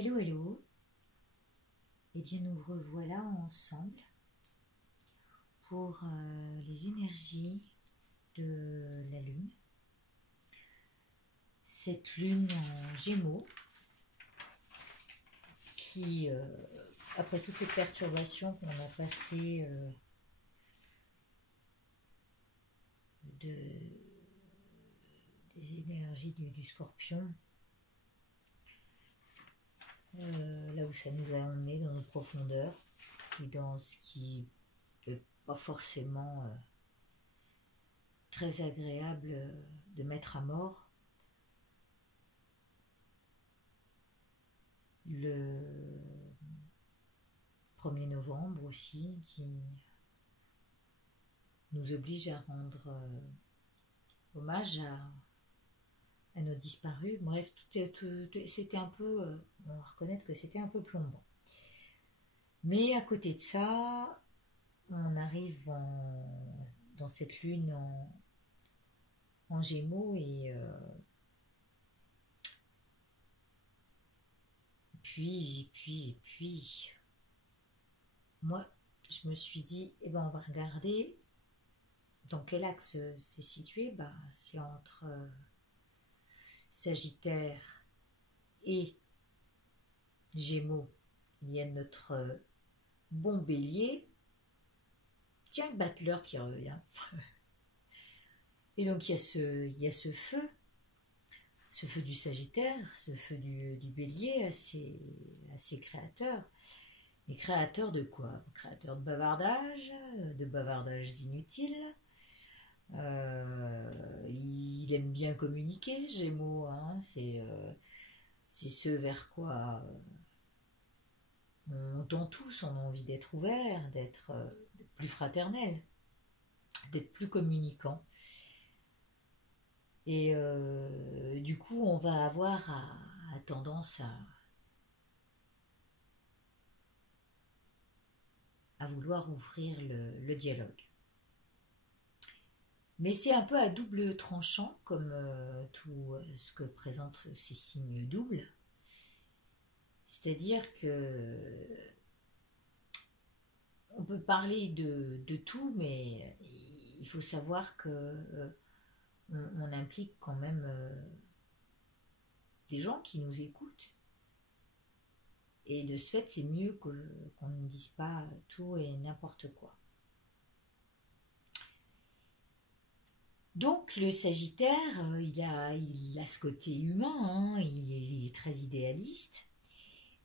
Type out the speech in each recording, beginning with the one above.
Hello, hello. Eh bien, nous revoilà ensemble pour les énergies de la Lune. Cette Lune en Gémeaux qui, après toutes les perturbations qu'on a passées des énergies du Scorpion, là où ça nous a emmenés dans nos profondeurs et dans ce qui n'est pas forcément très agréable de mettre à mort. Le 1er novembre aussi, qui nous oblige à rendre hommage à nos disparus. Bref, c'était un peu, on va reconnaître que c'était un peu plombant. Mais à côté de ça, on arrive dans cette lune en Gémeaux et puis, moi, je me suis dit, eh ben, on va regarder dans quel axe c'est situé. C'est entre Sagittaire et Gémeaux. Il y a notre bon Bélier. Tiens, le battleur qui revient. Et donc, il y a ce feu du Sagittaire, ce feu du Bélier, assez créateur. Mais créateur de quoi? Créateur de bavardages inutiles. Il aime bien communiquer, ce Gémeaux, hein. C'est ce vers quoi on tend tous, on a envie d'être ouvert, d'être plus fraternel, d'être plus communicant. Et du coup, on va avoir tendance à vouloir ouvrir le dialogue. Mais c'est un peu à double tranchant, comme tout ce que présentent ces signes doubles. C'est-à-dire que on peut parler de tout, mais il faut savoir que on implique quand même des gens qui nous écoutent. Et de ce fait, c'est mieux qu'on ne dise pas tout et n'importe quoi. Donc le Sagittaire, il a ce côté humain, hein, il est très idéaliste.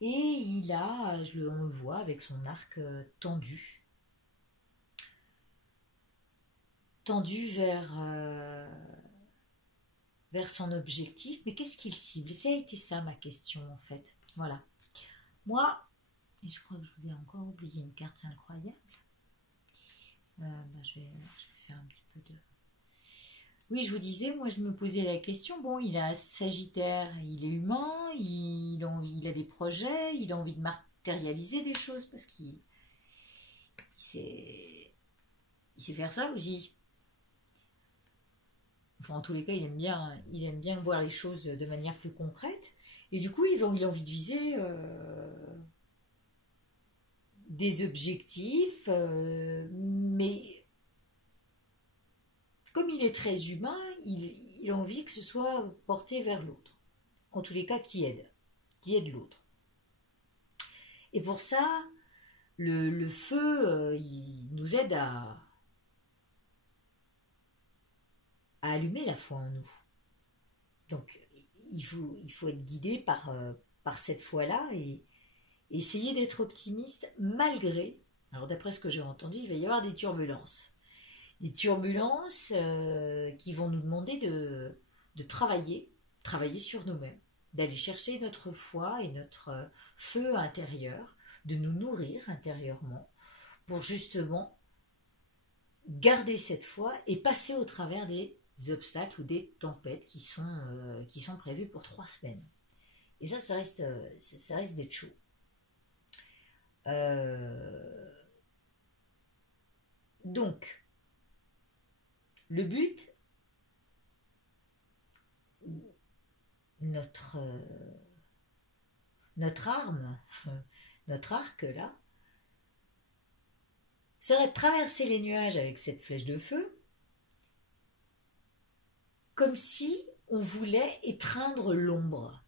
Et on le voit avec son arc tendu vers son objectif. Mais qu'est-ce qu'il cible? Ça a été ça ma question en fait. Voilà. Moi, et je crois que je vous ai encore oublié une carte incroyable. Je vais faire un petit peu de... Oui, je vous disais, moi je me posais la question, bon, il a Sagittaire, il est humain, il a des projets, il a envie de matérialiser des choses parce qu'il sait faire ça aussi. Enfin, en tous les cas, il aime bien voir les choses de manière plus concrète. Et du coup, il a envie de viser des objectifs, mais comme il est très humain, il a envie que ce soit porté vers l'autre. En tous les cas, qui aide l'autre. Et pour ça, le feu, il nous aide à allumer la foi en nous. Donc, il faut être guidé par cette foi-là et essayer d'être optimiste malgré, alors d'après ce que j'ai entendu, il va y avoir des turbulences. Des turbulences qui vont nous demander de travailler sur nous-mêmes, d'aller chercher notre foi et notre feu intérieur, de nous nourrir intérieurement pour justement garder cette foi et passer au travers des obstacles ou des tempêtes qui sont prévues pour 3 semaines. Et ça reste d'être chaud. Donc, le but, notre notre arme, notre arc là, serait de traverser les nuages avec cette flèche de feu, comme si on voulait étreindre l'ombre.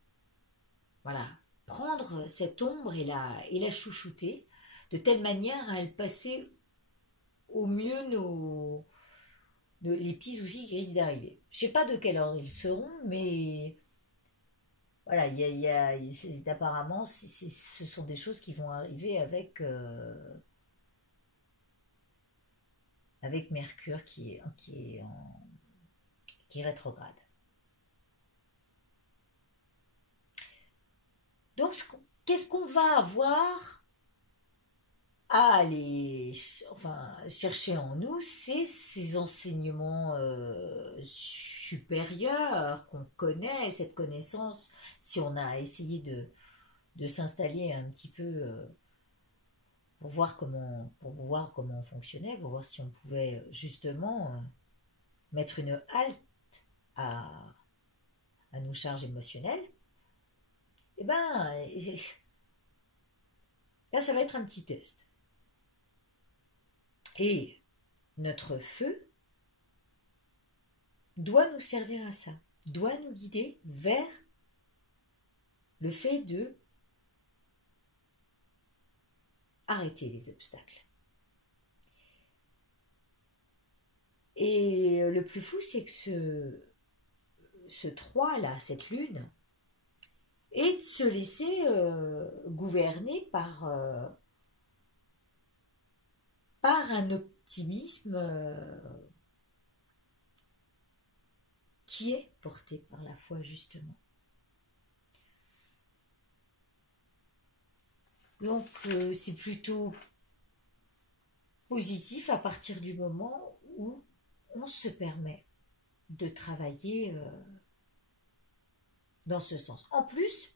Voilà, prendre cette ombre et la chouchouter, de telle manière à elle passer au mieux les petits soucis qui risquent d'arriver. Je ne sais pas de quelle heure ils seront, mais voilà, apparemment, ce sont des choses qui vont arriver avec Mercure qui est rétrograde. Donc, qu'est-ce qu'on va avoir à aller chercher en nous, c'est ces enseignements supérieurs qu'on connaît, cette connaissance, si on a essayé de s'installer un petit peu pour voir comment on fonctionnait, pour voir si on pouvait justement mettre une halte à nos charges émotionnelles, et ben là ça va être un petit test. Et notre feu doit nous servir à ça, doit nous guider vers le fait de arrêter les obstacles. Et le plus fou, c'est que ce 3 là, cette lune, est de se laisser gouverner par un optimisme qui est porté par la foi, justement. Donc c'est plutôt positif à partir du moment où on se permet de travailler dans ce sens. En plus,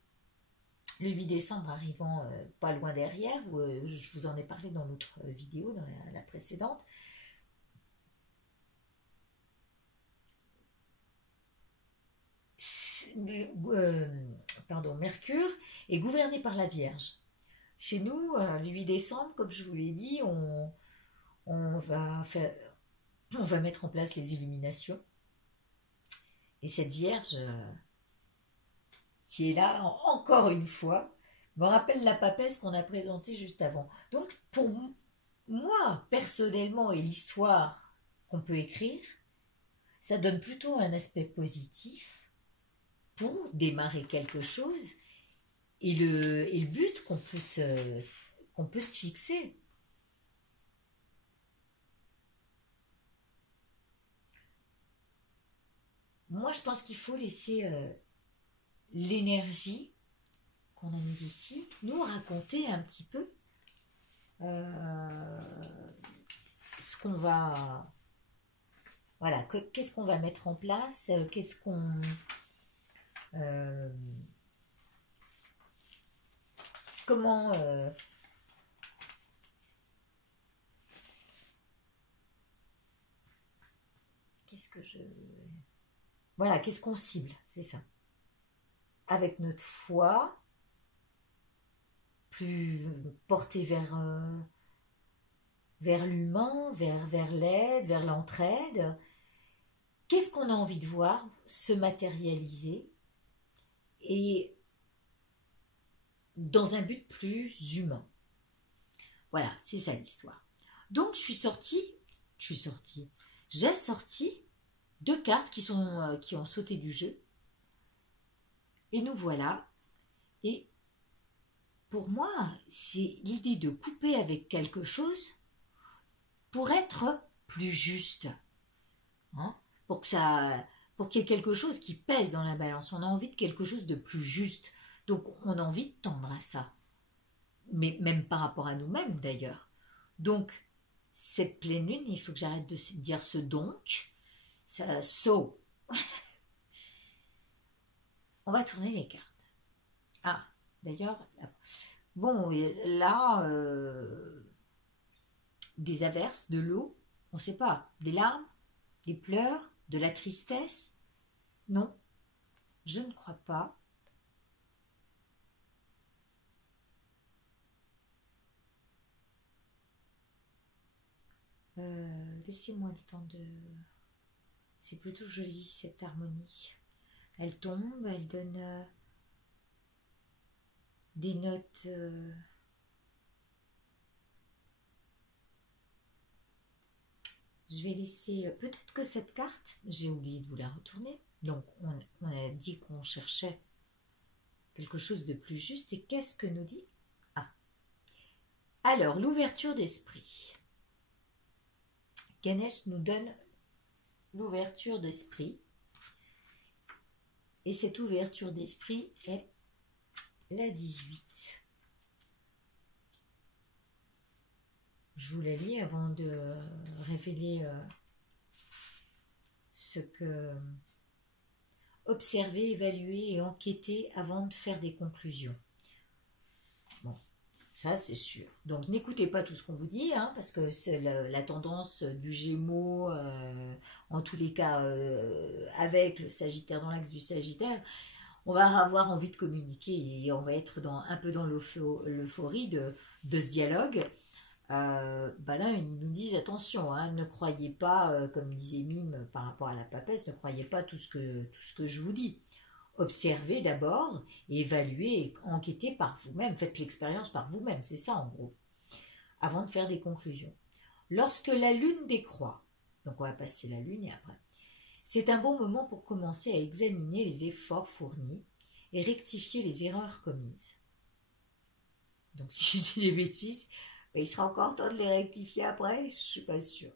le 8 décembre arrivant pas loin derrière, je vous en ai parlé dans l'autre vidéo, dans la précédente, Mercure est gouverné par la Vierge. Chez nous, le 8 décembre, comme je vous l'ai dit, on va mettre en place les illuminations. Et cette Vierge qui est là, encore une fois, me rappelle la papesse qu'on a présentée juste avant. Donc, pour moi, personnellement, et l'histoire qu'on peut écrire, ça donne plutôt un aspect positif pour démarrer quelque chose et le but qu'on peut se fixer. Moi, je pense qu'il faut laisser l'énergie qu'on a mise ici nous raconter un petit peu ce qu'on va... Voilà, qu'est-ce qu'on va mettre en place, qu'est-ce qu'on... comment... qu'est-ce que je... Voilà, qu'est-ce qu'on cible, c'est ça. Avec notre foi, plus portée vers l'humain, vers l'aide, vers l'entraide. Qu'est-ce qu'on a envie de voir se matérialiser et dans un but plus humain. Voilà, c'est ça l'histoire. Donc j'ai sorti 2 cartes qui ont sauté du jeu. Et nous voilà. Et pour moi, c'est l'idée de couper avec quelque chose pour être plus juste. Hein, pour qu'il y ait quelque chose qui pèse dans la balance. On a envie de quelque chose de plus juste. Donc on a envie de tendre à ça. Mais même par rapport à nous-mêmes d'ailleurs. Donc, cette pleine lune, il faut que j'arrête de dire ce donc. Ça, so. On va tourner les cartes. Ah, d'ailleurs, bon, là, des averses, de l'eau, on ne sait pas, des larmes, des pleurs, de la tristesse. Non, je ne crois pas. laissez-moi le temps de... C'est plutôt joli cette harmonie. Elle tombe, elle donne des notes... Je vais laisser... Peut-être que cette carte, j'ai oublié de vous la retourner. Donc, on a dit qu'on cherchait quelque chose de plus juste. Et qu'est-ce que nous dit? Ah. Alors, l'ouverture d'esprit. Ganesh nous donne l'ouverture d'esprit. Et cette ouverture d'esprit est la 18. Je vous la lis avant de révéler ce que... Observer, évaluer et enquêter avant de faire des conclusions. Bon, ça c'est sûr. Donc n'écoutez pas tout ce qu'on vous dit, hein, parce que c'est la tendance du Gémeaux, en tous les cas avec le Sagittaire dans l'axe du Sagittaire, on va avoir envie de communiquer et on va être un peu dans l'euphorie de ce dialogue. Là, ils nous disent attention, hein, ne croyez pas, comme disait Mime par rapport à la papesse, ne croyez pas tout ce que je vous dis. Observez d'abord, évaluez et enquêtez par vous-même, faites l'expérience par vous-même, c'est ça en gros, avant de faire des conclusions. Lorsque la lune décroît, donc on va passer la lune et après, c'est un bon moment pour commencer à examiner les efforts fournis et rectifier les erreurs commises. Donc si je dis des bêtises, il sera encore temps de les rectifier après, je ne suis pas sûre.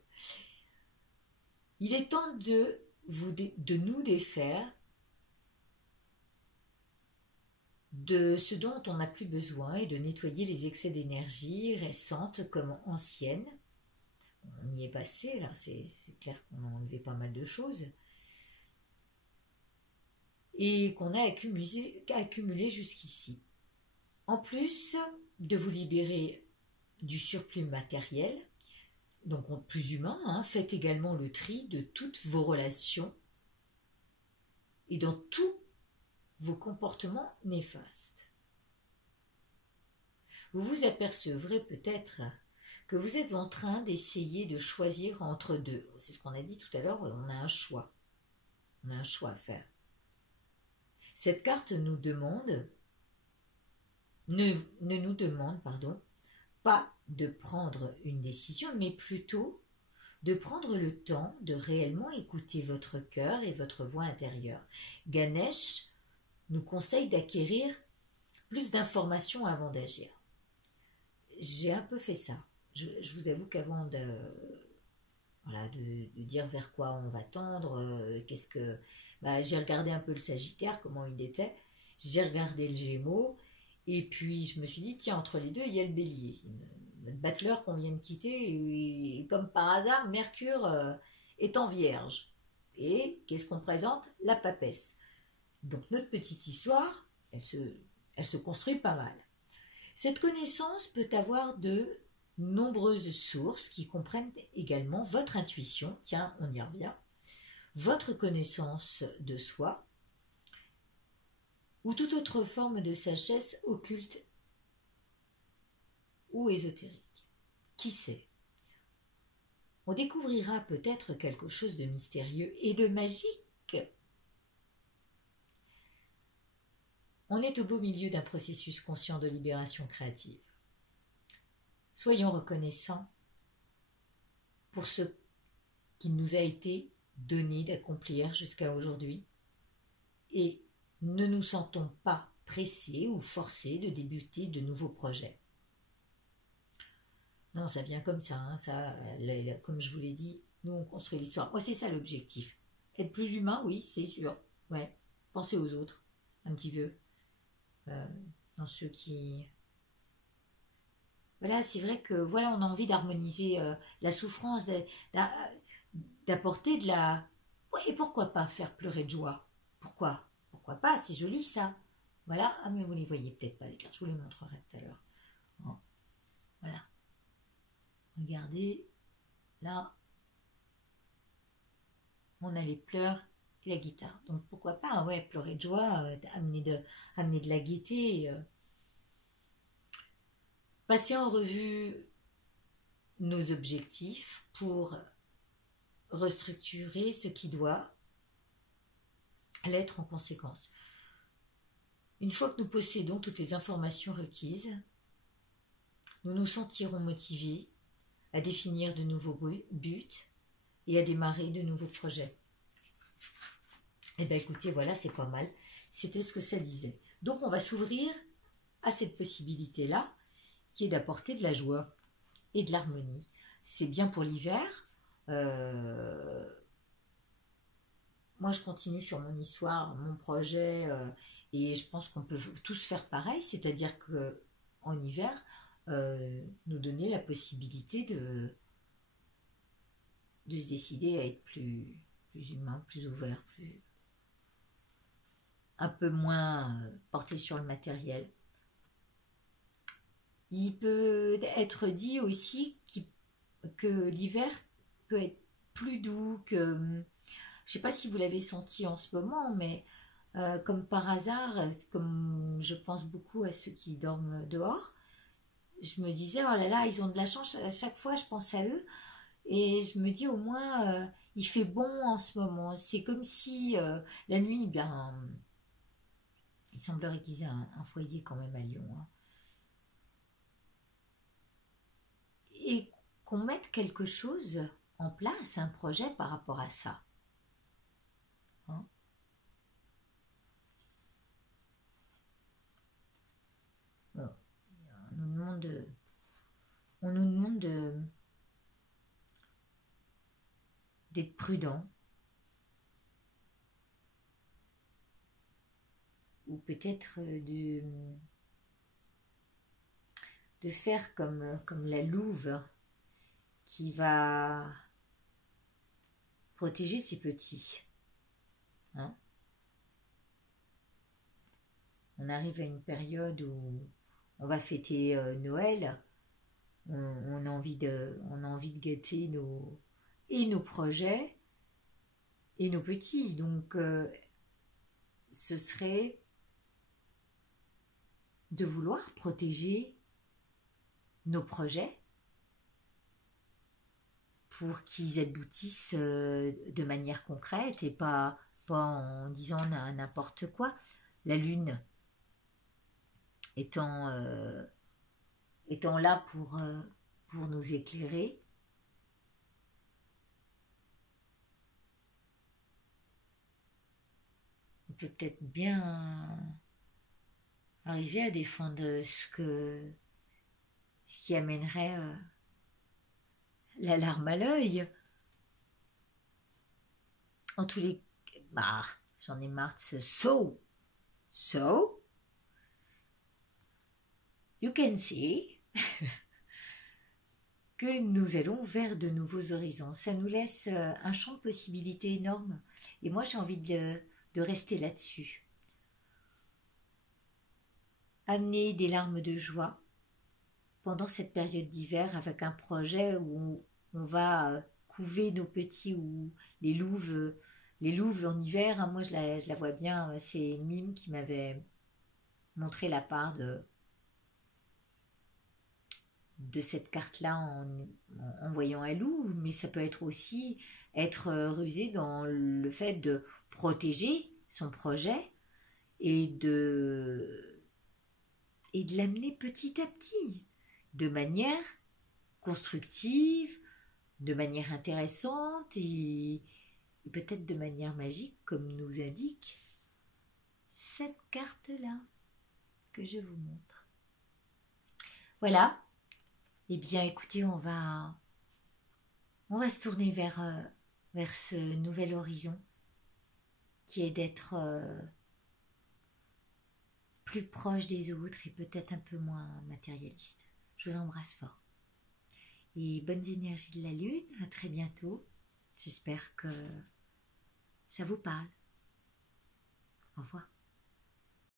Il est temps de nous défaire de ce dont on n'a plus besoin et de nettoyer les excès d'énergie récentes comme anciennes. On y est passé, là, c'est clair qu'on a enlevé pas mal de choses. Et qu'on a accumulé jusqu'ici. En plus de vous libérer du surplus matériel, donc plus humain, hein, faites également le tri de toutes vos relations et dans tous vos comportements néfastes. Vous vous apercevrez peut-être que vous êtes en train d'essayer de choisir entre deux. C'est ce qu'on a dit tout à l'heure, on a un choix. On a un choix à faire. Cette carte nous demande, ne nous demande, pas de prendre une décision, mais plutôt de prendre le temps de réellement écouter votre cœur et votre voix intérieure. Ganesh nous conseille d'acquérir plus d'informations avant d'agir. J'ai un peu fait ça. Je vous avoue qu'avant de dire vers quoi on va tendre, j'ai regardé un peu le Sagittaire, comment il était, j'ai regardé le Gémeaux, et puis je me suis dit, tiens, entre les deux, il y a le Bélier. Notre battleur qu'on vient de quitter, et comme par hasard, Mercure est en Vierge. Et qu'est-ce qu'on présente? La papesse. Donc notre petite histoire, elle se construit pas mal. Cette connaissance peut avoir de nombreuses sources qui comprennent également votre intuition, tiens, on y revient, votre connaissance de soi, ou toute autre forme de sagesse occulte ou ésotérique. Qui sait? On découvrira peut-être quelque chose de mystérieux et de magique. On est au beau milieu d'un processus conscient de libération créative. Soyons reconnaissants pour ce qui nous a été donné d'accomplir jusqu'à aujourd'hui et ne nous sentons pas pressés ou forcés de débuter de nouveaux projets. Non, ça vient comme ça, hein, comme je vous l'ai dit, nous on construit l'histoire. Moi, c'est ça l'objectif. Être plus humain, oui, c'est sûr. Ouais, penser aux autres, un petit peu. Dans ceux qui... Voilà, c'est vrai que voilà, on a envie d'harmoniser la souffrance, d'apporter de la... Ouais, et pourquoi pas faire pleurer de joie? Pourquoi pas? C'est joli ça. Voilà, ah mais vous les voyez peut-être pas les cartes, je vous les montrerai tout à l'heure. Bon. Voilà. Regardez, là, on a les pleurs et la guitare. Donc pourquoi pas, ouais, pleurer de joie, amener de la gaieté. Passer en revue nos objectifs pour restructurer ce qui doit l'être en conséquence. Une fois que nous possédons toutes les informations requises, nous nous sentirons motivés à définir de nouveaux buts et à démarrer de nouveaux projets. Eh bien écoutez, voilà, c'est pas mal. C'était ce que ça disait. Donc on va s'ouvrir à cette possibilité-là, qui est d'apporter de la joie et de l'harmonie. C'est bien pour l'hiver. Moi, je continue sur mon histoire, mon projet, et je pense qu'on peut tous faire pareil, c'est-à-dire que en hiver, nous donner la possibilité de se décider à être plus humain, plus ouvert, un peu moins porté sur le matériel. Il peut être dit aussi que l'hiver peut être plus doux que... Je ne sais pas si vous l'avez senti en ce moment, mais comme par hasard, comme je pense beaucoup à ceux qui dorment dehors, je me disais, oh là là, ils ont de la chance, à chaque fois je pense à eux, et je me dis au moins, il fait bon en ce moment. C'est comme si la nuit, bien, il semblerait qu'ils aient un foyer quand même à Lyon, hein. Et qu'on mette quelque chose en place, un projet par rapport à ça. Hein. Bon, on nous demande d'être prudent, ou peut-être de faire comme la louve qui va protéger ses petits. Hein. On arrive à une période où on va fêter Noël, on a envie de gâter nos projets et nos petits. Donc ce serait de vouloir protéger nos projets pour qu'ils aboutissent de manière concrète et pas en disant n'importe quoi. La lune étant là pour nous éclairer, on peut peut-être bien arriver à défendre ce qui amènerait la larme à l'œil. En tous les cas, j'en ai marre de ce so you can see que nous allons vers de nouveaux horizons. Ça nous laisse un champ de possibilités énorme. Et moi, j'ai envie de rester là-dessus. Amener des larmes de joie pendant cette période d'hiver avec un projet où on va couver nos petits, ou les louves en hiver. Hein, moi, je la vois bien. C'est Mime qui m'avait montré la part de cette carte-là en voyant un loup, mais ça peut être aussi être rusé dans le fait de protéger son projet et de l'amener petit à petit, de manière constructive, de manière intéressante et peut-être de manière magique, comme nous indique cette carte-là que je vous montre. Voilà. Eh bien, écoutez, on va se tourner vers ce nouvel horizon qui est d'être plus proche des autres et peut-être un peu moins matérialiste. Je vous embrasse fort. Et bonnes énergies de la lune, à très bientôt. J'espère que ça vous parle. Au revoir.